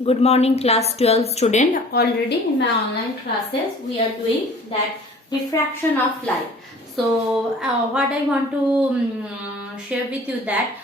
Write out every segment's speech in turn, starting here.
Good morning, class 12 student. Already in my online classes, we are doing that diffraction of light. So, what I want to share with you that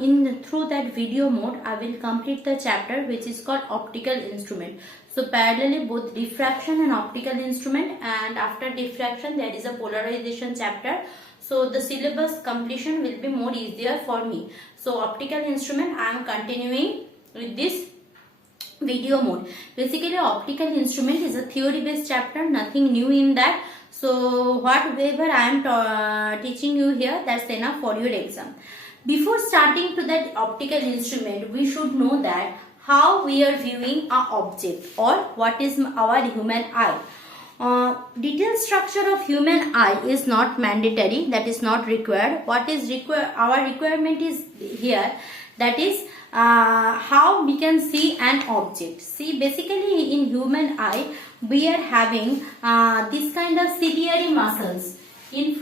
in through that video mode, I will complete the chapter which is called optical instrument. So, parallelly both diffraction and optical instrument, and after diffraction there is a polarization chapter. So, the syllabus completion will be more easier for me. So, optical instrument I am continuing with this video mode. Basically, optical instrument is a theory based chapter, nothing new in that. So whatever I am teaching you here, that's enough for your exam. Before starting to that optical instrument, we should know that how we are viewing a object or what is our human eye. Detailed structure of human eye is not mandatory, that is not required. What is required, our requirement is here, that is how we can see an object. See, basically in human eye we are having this kind of ciliary muscles in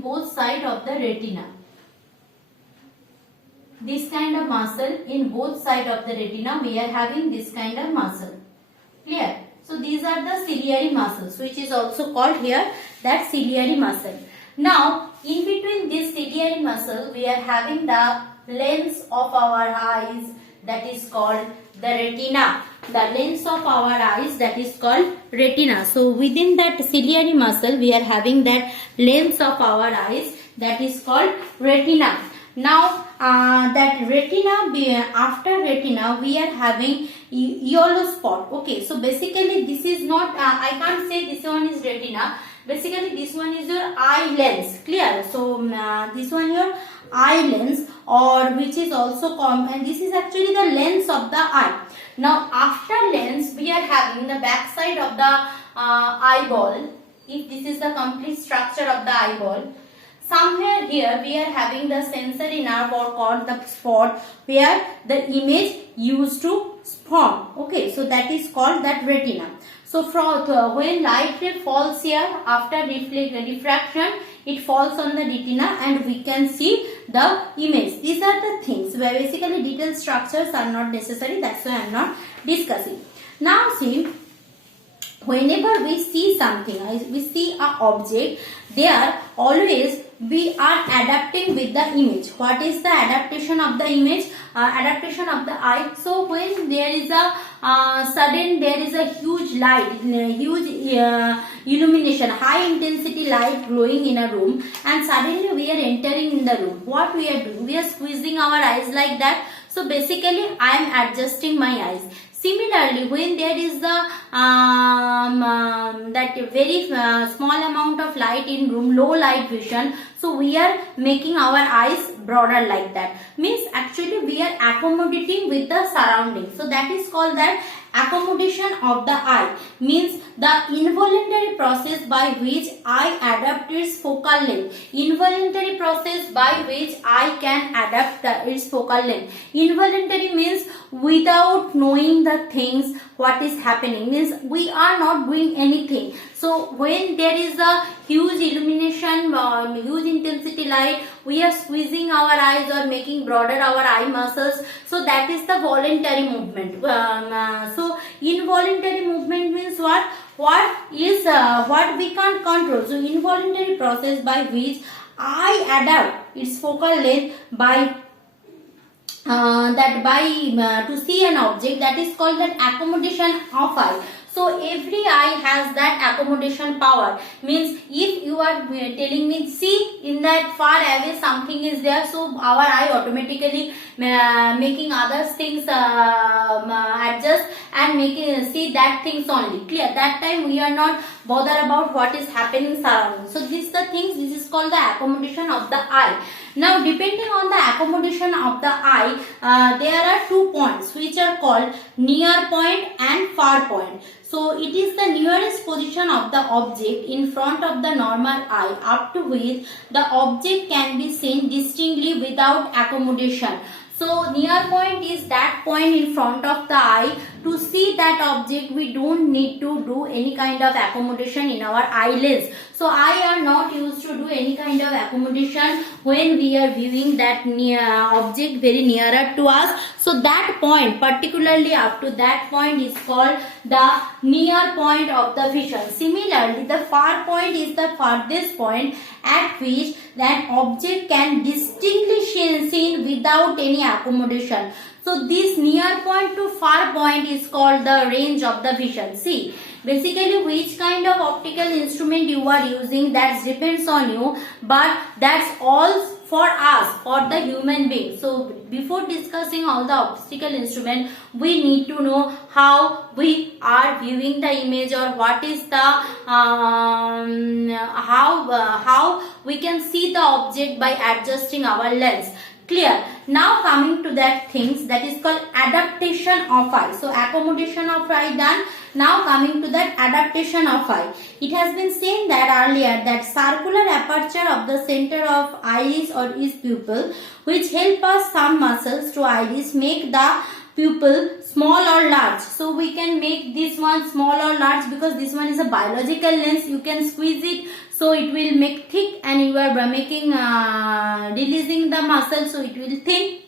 both sides of the retina. This kind of muscle in both sides of the retina, we are having this kind of muscle. Clear? So these are the ciliary muscles, which is also called here that ciliary muscle. Now in between this ciliary muscle we are having the lens of our eyes, that is called the retina. The lens of our eyes, that is called retina. So within that ciliary muscle we are having that lens of our eyes, that is called retina. Now that retina, after retina we are having yellow spot. Okay, so basically this is not, I can't say this one is retina. Basically this one is your eye lens. Clear? So this one your eye lens, or which is also common, and this is actually the lens of the eye. Now after lens we are having the back side of the eyeball. If this is the complete structure of the eyeball, somewhere here we are having the sensory nerve or called the spot where the image used to form. Okay, so that is called that retina. So from when light ray falls here, after refraction, it falls on the retina and we can see the image. These are the things where basically detailed structures are not necessary. That's why I am not discussing. Now see, whenever we see something, we see an object, there always we are adapting with the image. What is the adaptation of the image? Adaptation of the eye. So when there is a there is a huge light, huge illumination, high intensity light glowing in a room, and suddenly we are entering in the room. What we are doing? We are squeezing our eyes like that. So basically I am adjusting my eyes. Similarly, when there is the that very small amount of light in room, low light vision, so we are making our eyes broader like that. Means actually we are accommodating with the surroundings. So that is called that accommodation of the eye. Means the involuntary process by which eye adapts its focal length. Involuntary process by which eye can adapt its focal length. Involuntary means without knowing the things what is happening, means we are not doing anything. So when there is a huge illumination, huge intensity light, we are squeezing our eyes or making broader our eye muscles. So that is the voluntary movement. So involuntary movement means what? What is what we can't control. So involuntary process by which eye adapt its focal length by to see an object, that is called that accommodation of eye. So every eye has that accommodation power. Means if you are telling me see in that far away something is there, so our eye automatically making other things adjust and making see that things only. Clear? That time we are not bother about what is happening surrounding. So these the things, this is called the accommodation of the eye. Now depending on the accommodation of the eye, there are 2 points which are called near point and far point. So it is the nearest position of the object in front of the normal eye up to which the object can be seen distinctly without accommodation. So near point is that point in front of the eye. To see that object, we don't need to do any kind of accommodation in our eyelids. So eye are not used to do any kind of accommodation when we are viewing that object very nearer to us. So that point, particularly up to that point, is called the near point of the vision. Similarly, the far point is the farthest point at which that object can distinctly seen without any accommodation. So this near point to far point is called the range of the vision. See, basically which kind of optical instrument you are using, that depends on you, but that's all for us, for the human being. So before discussing all the optical instrument, we need to know how we are viewing the image, or what is the how we can see the object by adjusting our lens. Clear? Now coming to that things that is called adaptation of eye. So accommodation of eye done. Now coming to that adaptation of eye. It has been seen that earlier that circular aperture of the center of iris or is pupil, which help us some muscles to iris make the pupil small or large. So we can make this one small or large because this one is a biological lens. You can squeeze it, so it will make thick, and you are making releasing the muscle, so it will thin.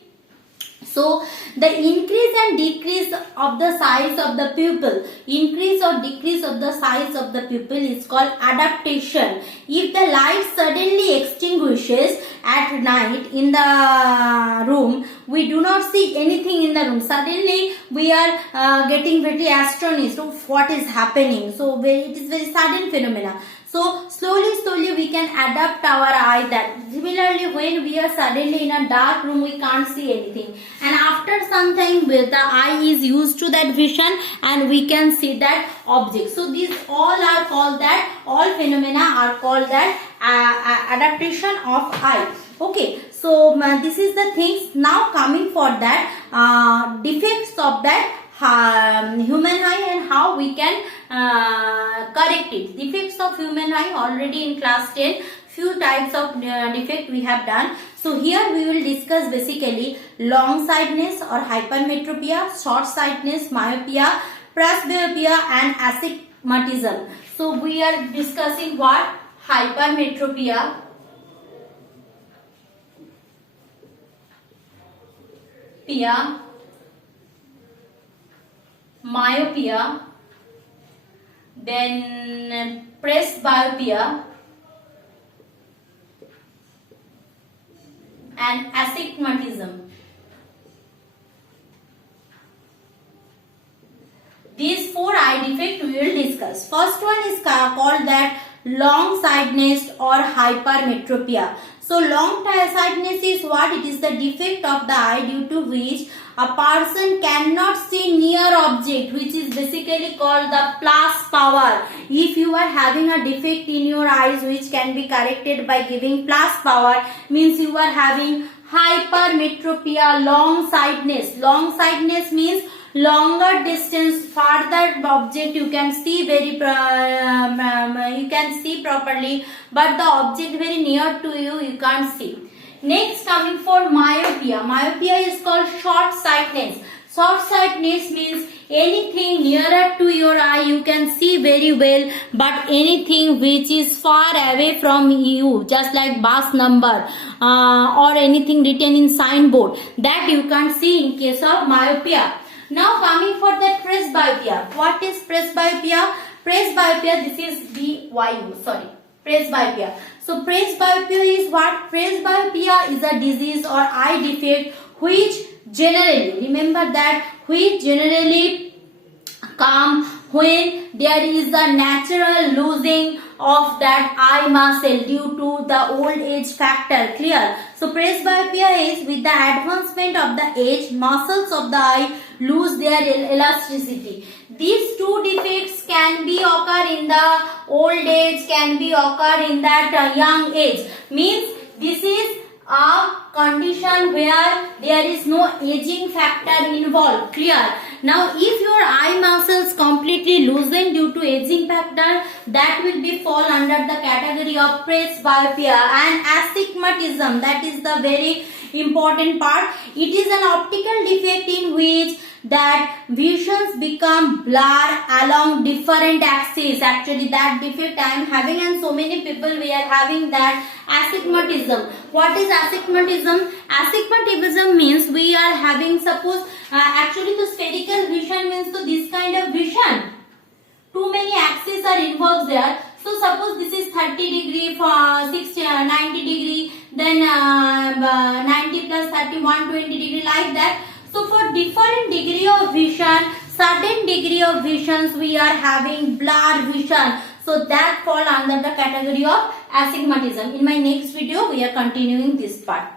So the increase and decrease of the size of the pupil, increase or decrease of the size of the pupil is called adaptation. If the light suddenly extinguishes at night in the room, we do not see anything in the room. Suddenly we are getting very astonished of what is happening. So it is very sudden phenomena. So slowly we can adapt our eye. That similarly when we are suddenly in a dark room, we can't see anything, and after some time the eye is used to that vision and we can see that object. So these all are called that, all phenomena are called that adaptation of eye. Okay, so this is the things. Now coming for that defects of that human eye and how we can correct it. Defects of human eye, already in class 10 few types of defect we have done. So here we will discuss basically long sightedness or hypermetropia, short sightedness, myopia, presbyopia and astigmatism. So we are discussing what? Hypermetropia, myopia, then presbyopia and astigmatism. These four eye defects we will discuss. First one is called that long sightedness or hypermetropia. So long sightedness is what? It is the defect of the eye due to which a person cannot see near object, which is basically called the plus power. If you are having a defect in your eyes which can be corrected by giving plus power, means you are having hypermetropia, long sightedness. Long sightedness means longer distance, farther object you can see you can see properly, but the object very near to you can't see. Next coming for myopia. Myopia is called short sightedness. Short sightedness means anything nearer to your eye you can see very well, but anything which is far away from you, just like bus number or anything written in signboard, that you can't see in case of myopia. Now coming for the presbyopia. What is presbyopia? Presbyopia, this is BYU, sorry, presbyopia. So presbyopia is what? Presbyopia is a disease or eye defect which generally, remember that, which generally come when there is a natural losing of that eye muscle due to the old age factor. Clear? So presbyopia is with the advancement of the age, muscles of the eye lose their elasticity. These two defects can be occur in the old age, can be occur in that young age. Means this is a condition where there is no aging factor involved. Clear? Now if your eye muscles completely loosen due to aging factor, that will be fall under the category of presbyopia. And astigmatism, that is the very important part. It is an optical defect in which that visions become blur along different axes. Actually that defect I am having, and so many people we are having that astigmatism. What is astigmatism? Astigmatism means we are having, suppose actually the spherical vision means so this kind of vision. Too many axes are involved there. So suppose this is 30 degree, 60, 90 degree, then 90 plus 30, 120 degree, like that. So for different degree of vision, certain degree of visions we are having blur vision. So that fall under the category of astigmatism. In my next video we are continuing this part.